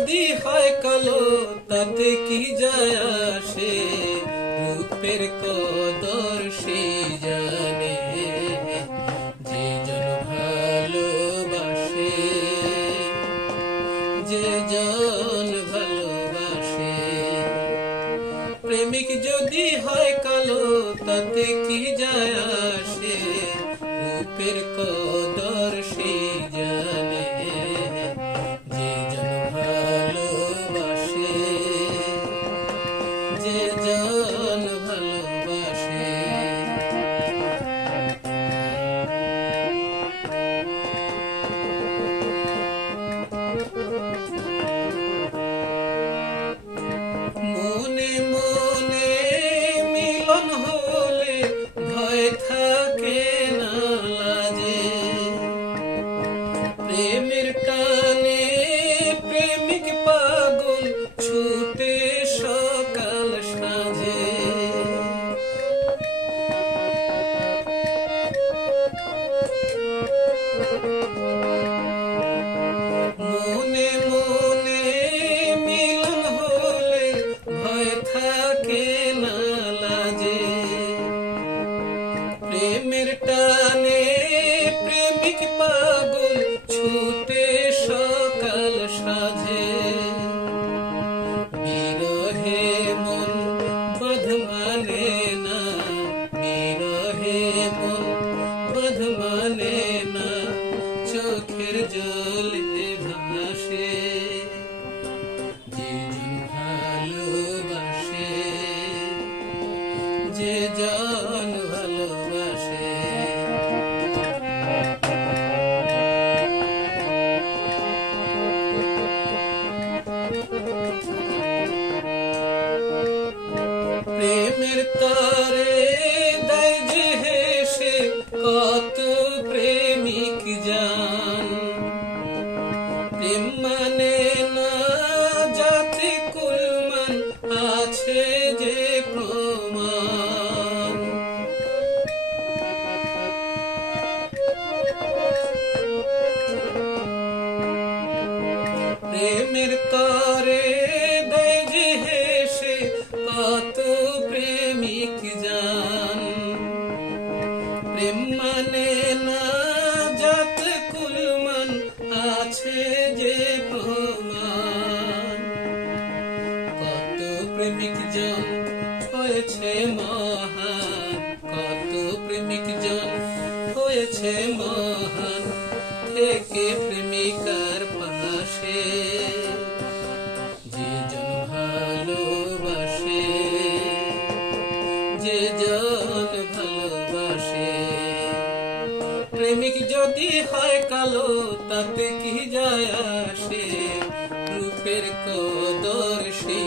যদি হয় কালো তাতে কি যায় আসে, রূপের কদর সে জানে, যে জন ভালোবাসে, যে জন ভালোবাসে। প্রেমিক যদি হয় কালো তাতে কি যায় আসে, রূপের কদর সে জানে, যে জন ভালোবাসে, যে জন ভালোবাসে। মনে মনে মিলন হলে ভয় থাকে না লাজে, প্রেমের টানে প্রেমিক পাগল ছুটে সকাল সাঁঝে। মনে মনে মিলন হলে ভয় থাকে না লাজে, প্রেমের টানে প্রেমিক পাগল ছুটে সকাল সাঁঝে। বিরহে মন বাঁধ মানে না, বিরহে মন বাঁধ মানে না, চোখের জলে ভাসে, যে জন ভালোবাসে, যে জন ভালোবাসে। প্রেমের তারে দেয় যে হেসে কত প্রেমিক জান, প্রেম মানে না যাতে কুলমান আছে যে প্রমাণ। প্রেমের তারে দেয় যে হেসে কত প্রেমিক জান, প্রেম মানে না যাত কুলমান আছে যে প্রমাণ। কত প্রেমিক জন হয়েছে মহান, কত প্রেমিক জন হয়েছে মহান, থেকে প্রেমিকার পাশে, যে জন ভালোবাসে, যে জন ভালোবাসে। প্রেমিক যদি হয় কালো তাতে কি যায় আসে, রূপের কদর সে